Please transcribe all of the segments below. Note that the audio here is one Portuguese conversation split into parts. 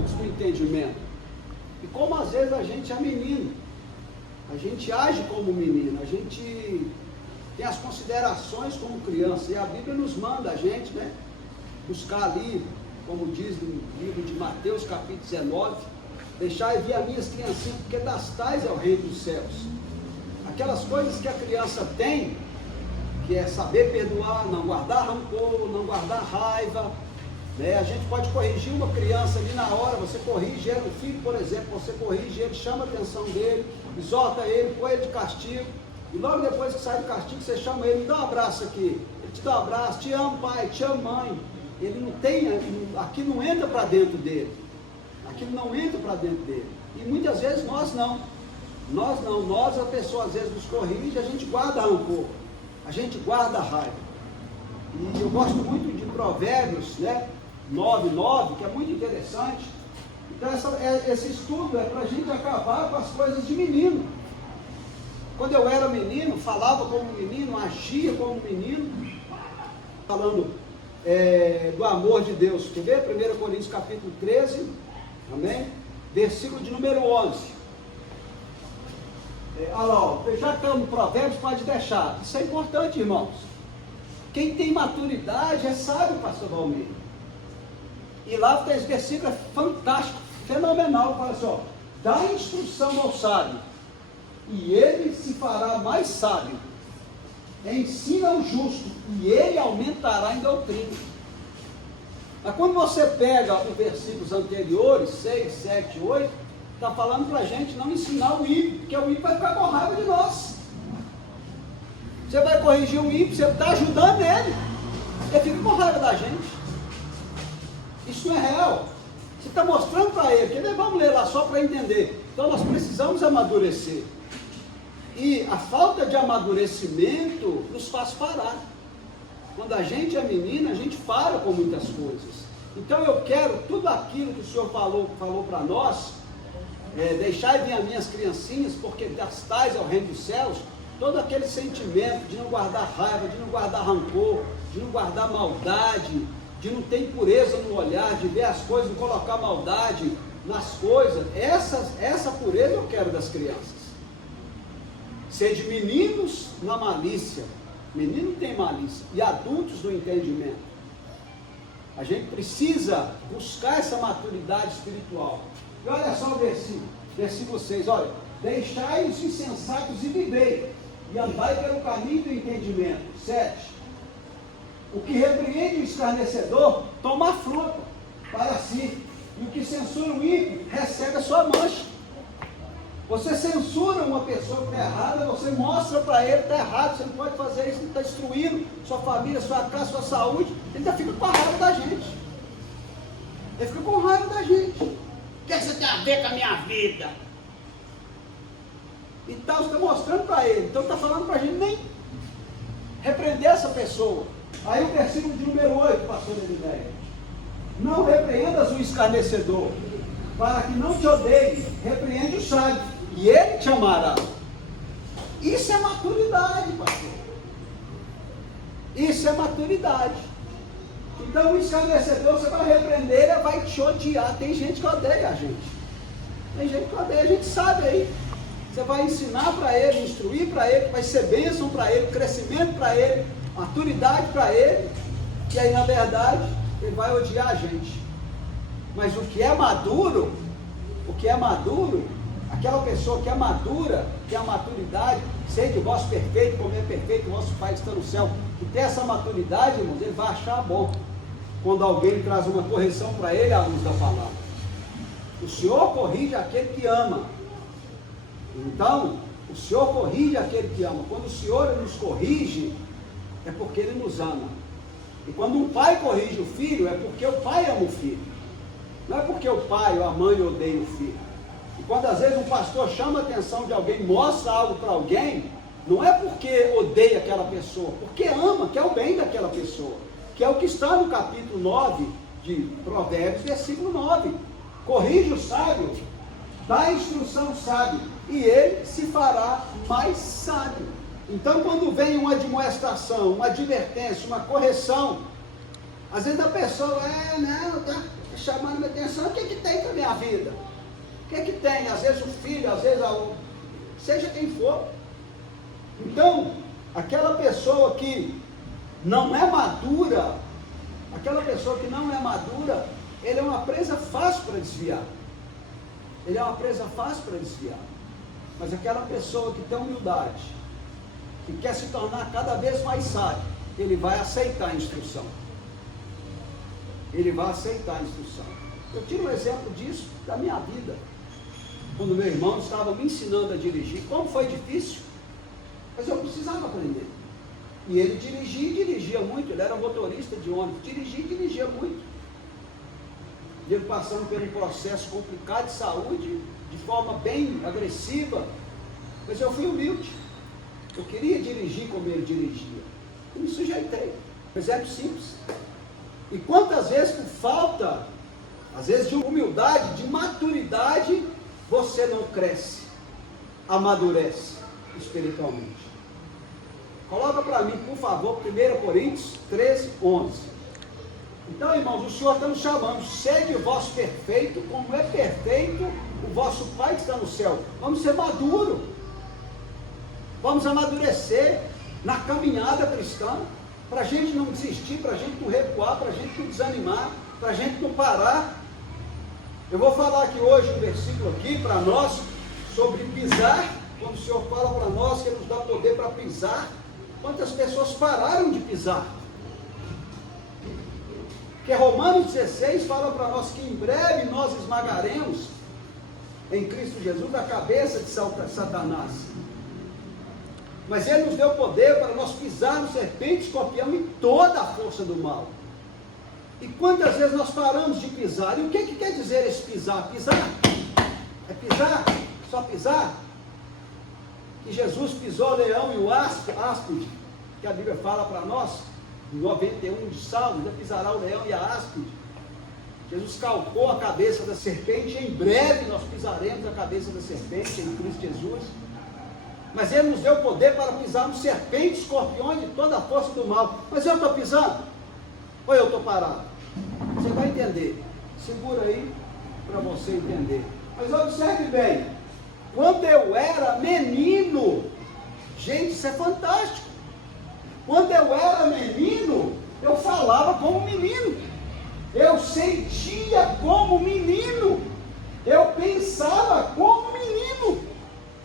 adultos do entendimento. E como às vezes a gente é menino, a gente age como menino, a gente tem as considerações como criança, e a Bíblia nos manda a gente, né, buscar ali, como diz no livro de Mateus, capítulo 19, deixar vir as minhas criancinhas, porque das tais é o reino dos céus. Aquelas coisas que a criança tem, que é saber perdoar, não guardar rancor, não guardar raiva, né? A gente pode corrigir uma criança ali na hora, você corrige ele, o filho, por exemplo, você corrige ele, chama a atenção dele, exorta ele, põe ele de castigo, e logo depois que sai do castigo, você chama ele, me dá um abraço aqui, ele te dá um abraço, te amo pai, te amo mãe, ele não tem, aquilo não entra para dentro dele, aquilo não entra para dentro dele, e muitas vezes nós a pessoa às vezes nos corrige, a gente guarda rancor, a gente guarda raiva. E eu gosto muito de Provérbios, né, 9:9, que é muito interessante. Então esse estudo é para a gente acabar com as coisas de menino. Quando eu era menino, falava como menino, agia como menino, falando do amor de Deus. Quer ver? 1 Coríntios capítulo 13, amém? Versículo de número 11. Olha lá, ó, já que estamos no Provérbios, pode deixar. Isso é importante, irmãos. Quem tem maturidade é sábio, pastor Valmir. E lá tem esse versículo, é fantástico, fenomenal. Fala assim, ó, dá instrução ao sábio, e ele se fará mais sábio. Ensina o justo, e ele aumentará em doutrina. Mas quando você pega os versículos anteriores, 6, 7, 8, está falando para a gente não ensinar o ímpio, porque o ímpio vai ficar com raiva de nós. Você vai corrigir o ímpio, você está ajudando ele, ele fica com raiva da gente. Isso não é real. Você está mostrando para ele, que vamos ler lá só para entender. Então nós precisamos amadurecer. E a falta de amadurecimento nos faz parar. Quando a gente é menina, a gente para com muitas coisas. Então eu quero tudo aquilo que o Senhor falou para nós, deixai vir as minhas criancinhas, porque das tais é o reino dos céus. Todo aquele sentimento de não guardar raiva, de não guardar rancor, de não guardar maldade, de não ter impureza no olhar, de ver as coisas, não colocar maldade nas coisas, essa pureza eu quero das crianças. Ser de meninos na malícia, menino tem malícia, e adultos no entendimento. A gente precisa buscar essa maturidade espiritual. E olha só o versículo 6, olha, deixai os insensatos e vivei, e andai pelo caminho do entendimento. 7, o que repreende o escarnecedor, toma afronta para si, e o que censura o ímpio, recebe a sua mancha. Você censura uma pessoa que está errada, você mostra para ele que está errado, você não pode fazer isso, ele está destruindo sua família, sua casa, sua saúde, ele ainda fica com a raiva da gente. Ele fica com raiva da gente. O que você tem a ver com a minha vida? Então você está mostrando para ele, então está falando para a gente nem repreender essa pessoa. Aí o versículo de número 8, pastor Elinéia. Não repreendas o escarnecedor, para que não te odeie, repreende o sábio, e ele te amará. Isso é maturidade, pastor. Isso é maturidade. Então o escarnecedor, você vai repreender, ele vai te odiar. Tem gente que odeia a gente. Tem gente que odeia, a gente sabe aí. Você vai ensinar para ele, instruir para ele, vai ser bênção para ele, crescimento para ele, maturidade para ele, e aí na verdade ele vai odiar a gente. Mas o que é maduro, aquela pessoa que é madura, que é a maturidade, sei que o vosso perfeito, como é perfeito o vosso Pai que está no céu, que tem essa maturidade, irmãos, ele vai achar bom quando alguém traz uma correção para ele à luz da palavra. O Senhor corrige aquele que ama. Então, o Senhor corrige aquele que ama. Quando o Senhor nos corrige, é porque Ele nos ama. E quando um pai corrige o filho, é porque o pai ama o filho. Não é porque o pai ou a mãe odeia o filho. E quando às vezes um pastor chama a atenção de alguém, mostra algo para alguém, não é porque odeia aquela pessoa, porque ama, quer o bem daquela pessoa. Que é o que está no capítulo 9 de Provérbios, versículo 9. Corrige o sábio, dá instrução sábio, e ele se fará mais sábio. Então, quando vem uma admoestação, uma advertência, uma correção, Às vezes a pessoa, não, tá chamando minha atenção, o que tem para a minha vida? O que tem? Às vezes o filho, às vezes seja quem for. Então, aquela pessoa que não é madura, ele é uma presa fácil para desviar. Mas aquela pessoa que tem humildade, que quer se tornar cada vez mais sábio, ele vai aceitar a instrução. Eu tiro um exemplo disso da minha vida. Quando meu irmão estava me ensinando a dirigir, como foi difícil, mas eu precisava aprender. E ele dirigia muito, ele era motorista de ônibus, dirigia muito. Ele passando por um processo complicado de saúde, de forma bem agressiva, mas eu fui humilde. Eu queria dirigir como ele dirigia. Eu me sujeitei. Exemplo simples. E quantas vezes por falta, às vezes de humildade, de maturidade, você não cresce, amadurece espiritualmente. Coloca para mim, por favor, 1 Coríntios 13, 11. Então, irmãos, o Senhor está nos chamando, sede vós perfeito, como é perfeito o vosso Pai que está no céu. Vamos ser maduros, vamos amadurecer na caminhada cristã, para a gente não desistir, para a gente não recuar, para a gente não desanimar, para a gente não parar. Eu vou falar aqui hoje um versículo aqui para nós, sobre pisar, quando o Senhor fala para nós que Ele nos dá poder para pisar. Quantas pessoas pararam de pisar? Porque Romanos 16 fala para nós que em breve nós esmagaremos em Cristo Jesus a cabeça de Satanás. Mas Ele nos deu poder para nós pisarmos serpente, escorpião e toda a força do mal. E quantas vezes nós paramos de pisar? E o que quer dizer esse pisar? Pisar? É pisar? Só pisar? Que Jesus pisou o leão e o áspide, que a Bíblia fala para nós, em 91 de Salmos, já pisará o leão e a áspide. Jesus calcou a cabeça da serpente, em breve nós pisaremos a cabeça da serpente em Cristo Jesus. Mas Ele nos deu poder para pisarmos serpentes, escorpiões e toda a força do mal. Mas eu estou pisando? Ou eu estou parado? Você vai entender. Segura aí para você entender. Mas observe bem. Quando eu era menino, gente, isso é fantástico. Quando eu era menino, eu falava como menino. Eu sentia como menino. Eu pensava como menino.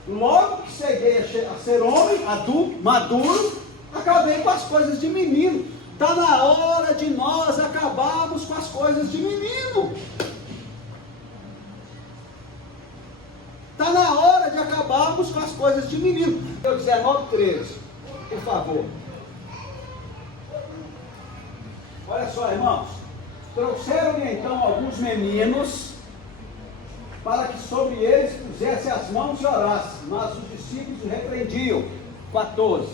Logo que cheguei a ser homem, adulto, maduro, acabei com as coisas de menino. Está na hora de nós acabarmos com as coisas de menino. Está na hora de acabarmos com as coisas de menino. 19:13, por favor. Olha só, irmãos. Trouxeram-lhe então alguns meninos, para que sobre eles pusesse as mãos e orasse, mas os discípulos o repreendiam. 14.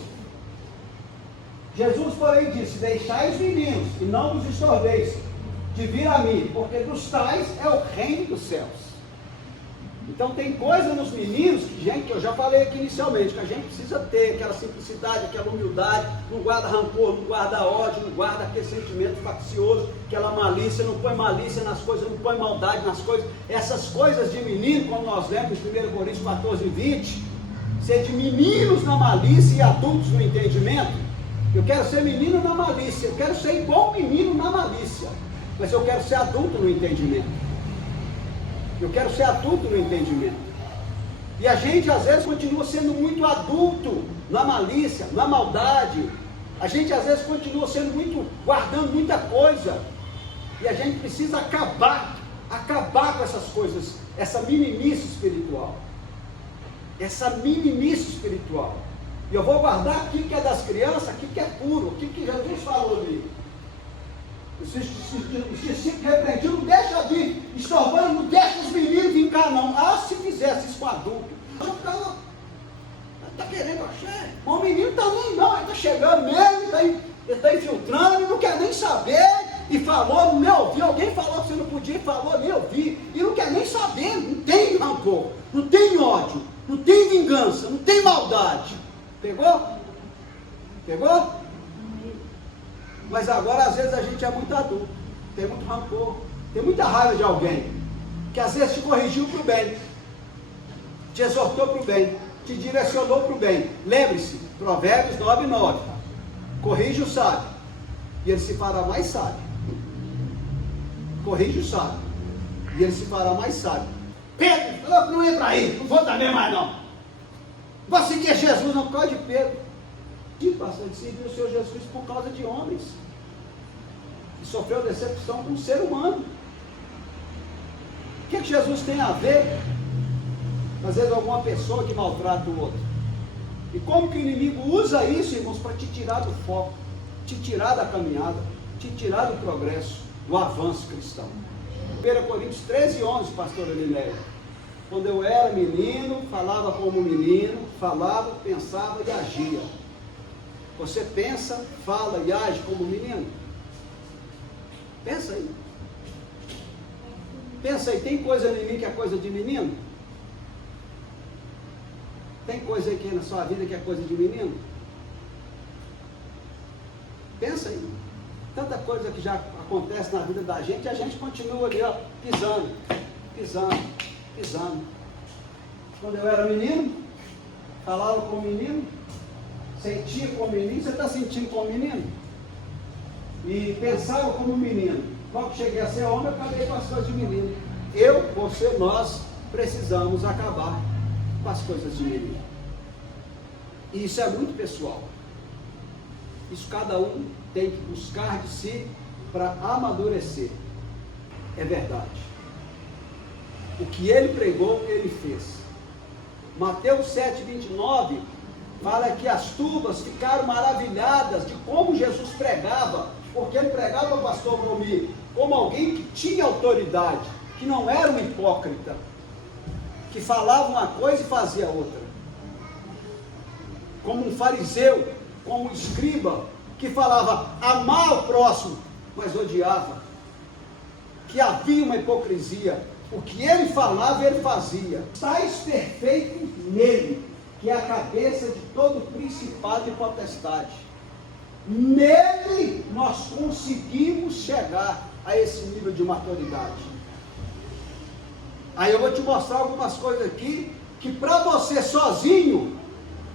Jesus, porém, disse: deixai os meninos, e não vos estorveis de vir a mim, porque dos tais é o reino dos céus. Então tem coisa nos meninos, gente, que eu já falei aqui inicialmente, que a gente precisa ter aquela simplicidade, aquela humildade, não guarda rancor, não guarda ódio, não guarda aquele sentimento faccioso, aquela malícia, não põe malícia nas coisas, não põe maldade nas coisas. Essas coisas de menino, como nós lemos em 1 Coríntios 14, 20, ser de meninos na malícia e adultos no entendimento. Eu quero ser menino na malícia, eu quero ser igual menino na malícia, mas eu quero ser adulto no entendimento. Eu quero ser adulto no entendimento. E a gente às vezes continua sendo muito adulto na malícia, na maldade. A gente às vezes continua sendo muito, guardando muita coisa. E a gente precisa acabar com essas coisas, essa meninice espiritual. Essa meninice espiritual. E eu vou guardar aquilo que é das crianças, aquilo que é puro, aquilo que Jesus falou ali. Os discípulos repreendiam, não deixa de ir estorbando, não deixa os meninos vir cá não. Ah, se fizesse isso com adulto, está querendo achar. Mas o menino está nem não, ele está chegando mesmo, ele está infiltrando, não quer nem saber, e falou, não me ouviu, alguém falou que você não podia, falou, nem ouvi, e não quer nem saber, não tem rancor, não tem ódio, não tem vingança, não tem maldade. Pegou? Pegou? Mas agora, às vezes, a gente é muito adulto, tem muito rancor, tem muita raiva de alguém, que às vezes te corrigiu para o bem, te exortou para o bem, te direcionou para o bem. Lembre-se, Provérbios 9:9. Corrige o sábio, e ele se fará mais sábio. Corrige o sábio, e ele se fará mais sábio. Pedro, não é para ir, não vou também mais não. Vou seguir Jesus, não, por causa de Pedro. E pastor, de seguir o Senhor Jesus por causa de homens, que sofreu decepção com um ser humano. O que Jesus tem a ver? Às vezes alguma pessoa que maltrata o outro. E como que o inimigo usa isso, irmãos, para te tirar do foco, te tirar da caminhada, te tirar do progresso, do avanço cristão. 1 Coríntios 13:11, pastor Elinéia. Quando eu era menino, falava como menino, falava, pensava e agia. Você pensa, fala e age como menino? Pensa aí. Pensa aí, tem coisa em mim que é coisa de menino? Tem coisa aqui na sua vida que é coisa de menino? Pensa aí. Tanta coisa que já acontece na vida da gente, a gente continua ali, ó, pisando, pisando, pisando. Quando eu era menino, falava como menino, sentia como menino, você está sentindo como menino? E pensava como menino. Logo que cheguei a ser homem, eu acabei com as coisas de menino. Eu, você, nós precisamos acabar com as coisas de menino. E isso é muito pessoal. Isso cada um tem que buscar de si para amadurecer. É verdade. O que ele pregou, ele fez. Mateus 7:29 fala que as turmas ficaram maravilhadas de como Jesus pregava, porque ele pregava, pastor Valmir, como alguém que tinha autoridade, que não era um hipócrita, que falava uma coisa e fazia outra. Como um fariseu, como um escriba, que falava amar o próximo, mas odiava. Que havia uma hipocrisia. O que ele falava, ele fazia. Estais perfeito nele, que é a cabeça de todo principado e potestade. Nele nós conseguimos chegar a esse nível de maturidade. Aí eu vou te mostrar algumas coisas aqui, que para você sozinho,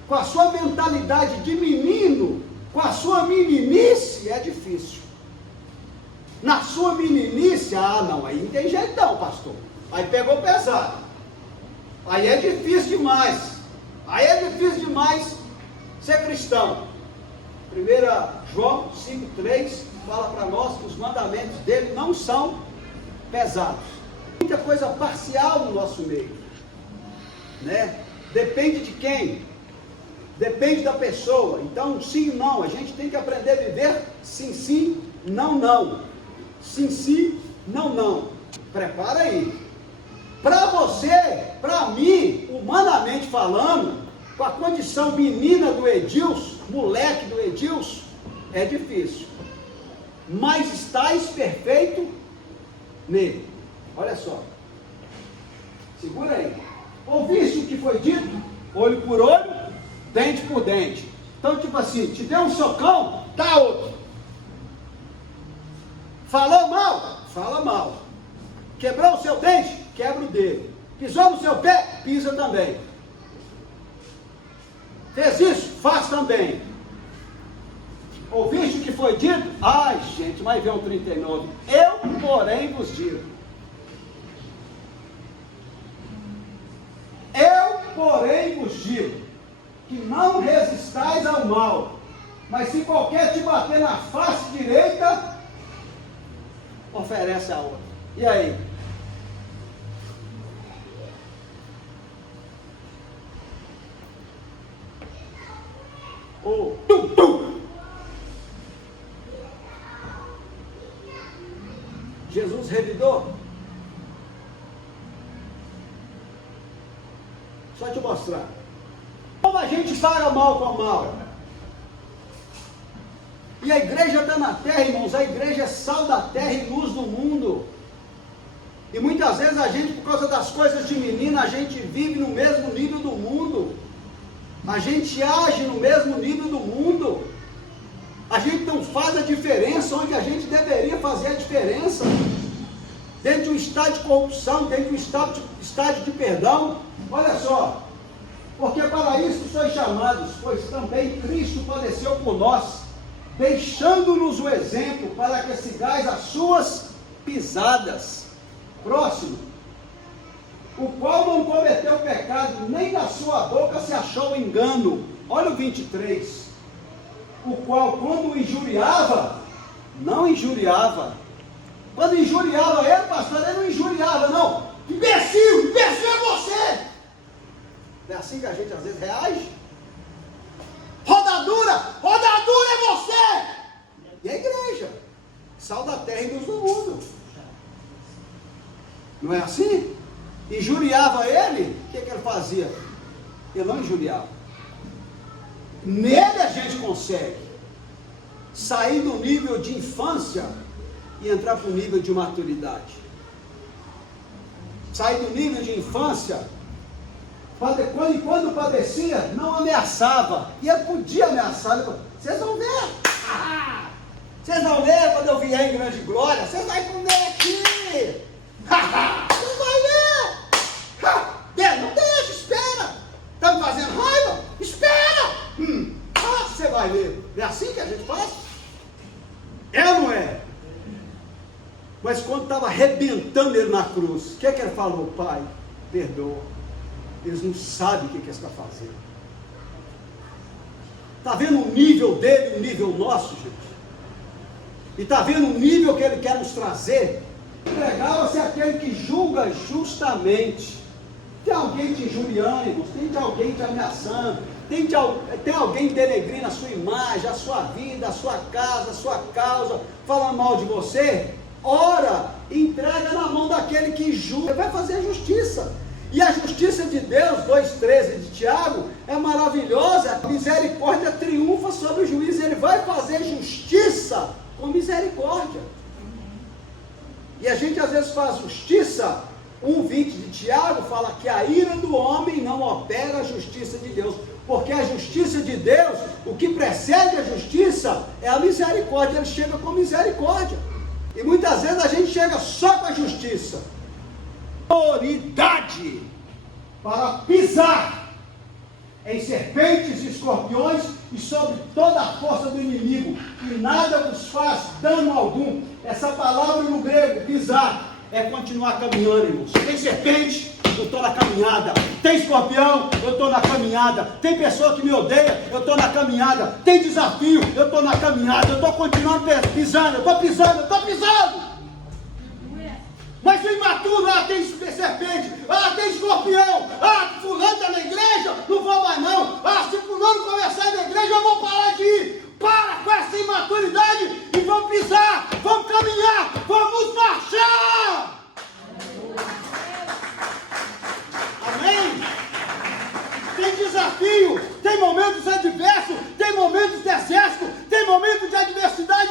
com a sua mentalidade de menino, com a sua meninice, é difícil. Na sua meninice, não, aí não tem jeito não, pastor. Aí pegou pesado. Aí é difícil demais. Aí é difícil demais ser cristão. 1 João 5:3 fala para nós que os mandamentos dele não são pesados. Muita coisa parcial no nosso meio, né? Depende de quem? Depende da pessoa. Então, sim e não. A gente tem que aprender a viver sim, sim, não, não. Sim, sim, não, não. Prepara aí. Para você, para mim, humanamente falando, com a condição menina do Edilson, moleque do Edilson, é difícil. Mas estáis perfeito nele. Olha só. Segura aí. Ouviste o que foi dito? Olho por olho, dente por dente. Então, tipo assim, te deu um socão, dá outro. Falou mal? Fala mal. Quebrou o seu dente? Quebra o dele. Pisou no seu pé? Pisa também. Fez isso? Faz também. Ouviste o que foi dito? Ai, gente, mas vem um 39. Eu, porém, vos digo. Eu, porém, vos digo, que não resistais ao mal, mas se qualquer te bater na face direita, oferece a outra. E aí? Jesus revidou? Só te mostrar. Como a gente paga mal com mal? E a igreja está na terra, irmãos. A igreja é sal da terra e luz do mundo. E muitas vezes a gente, por causa das coisas de menina, a gente vive no mesmo nível do mundo. A gente age no mesmo nível do mundo. A gente não faz a diferença onde a gente deveria fazer a diferença. Dentro de um estado de corrupção, dentro de um estágio de perdão. Olha só. Porque para isso sois chamados, pois também Cristo padeceu por nós, deixando-nos o exemplo para que sigais as suas pisadas. Próximo. O qual não cometeu pecado, nem na sua boca se achou engano. Olha o 23. O qual, quando injuriava, não injuriava. Quando injuriava ele, pastor, ele não injuriava, não. Imbecil, imbecil é você. É assim que a gente às vezes reage. Rodadura é você. E a igreja, sal da terra e luz do mundo. Não é assim? Injuriava ele, o que ele fazia? Ele não injuriava. Nele a gente consegue sair do nível de infância e entrar para o nível de maturidade. Sair do nível de infância, quando padecia, não ameaçava. E ele podia ameaçar. Vocês vão ver. Vocês vão ver quando eu vier em grande glória. Vocês vão comer aqui. Vocês vão ver. Não deixa, espera. Está me fazendo raiva? Espera. Você vai ver. É assim que a gente faz? É ou não é? Mas quando estava arrebentando ele na cruz, o que ele falou? Pai, perdoa. Eles não sabem o que eles estão fazendo. Está vendo o nível dele e o nível nosso, gente? E está vendo o nível que ele quer nos trazer? Entregava-se aquele que julga justamente. Tem alguém te injuriando, irmãos, tem alguém te ameaçando, tem alguém denegrindo a sua imagem, a sua vida, a sua casa, a sua causa, falando mal de você. Ora, entrega na mão daquele que julga, vai fazer a justiça. E a justiça de Deus, 2,13 de Tiago, é maravilhosa. A misericórdia triunfa sobre o juiz. Ele vai fazer justiça com misericórdia. E a gente às vezes faz justiça. 1,20 de Tiago fala que a ira do homem não opera a justiça de Deus. Porque a justiça de Deus, o que precede a justiça é a misericórdia. Ele chega com misericórdia. E muitas vezes a gente chega só com a justiça. Autoridade para pisar em serpentes e escorpiões e sobre toda a força do inimigo, e nada vos faz dano algum. Essa palavra no grego, pisar, é continuar caminhando, irmãos. Tem serpente, eu estou na caminhada. Tem escorpião, eu estou na caminhada. Tem pessoa que me odeia, eu estou na caminhada. Tem desafio, eu estou na caminhada. Eu estou continuando pisando, eu estou pisando, eu estou pisando. Mas o imaturo, tem serpente, tem escorpião, fulano está na igreja, não vou mais não. Se fulano começar na igreja, eu vou parar de ir. Para com essa imaturidade e vamos pisar, vamos caminhar, vamos marchar. Amém? Tem desafio, tem momentos adversos, tem momentos de exército, tem momentos de adversidade.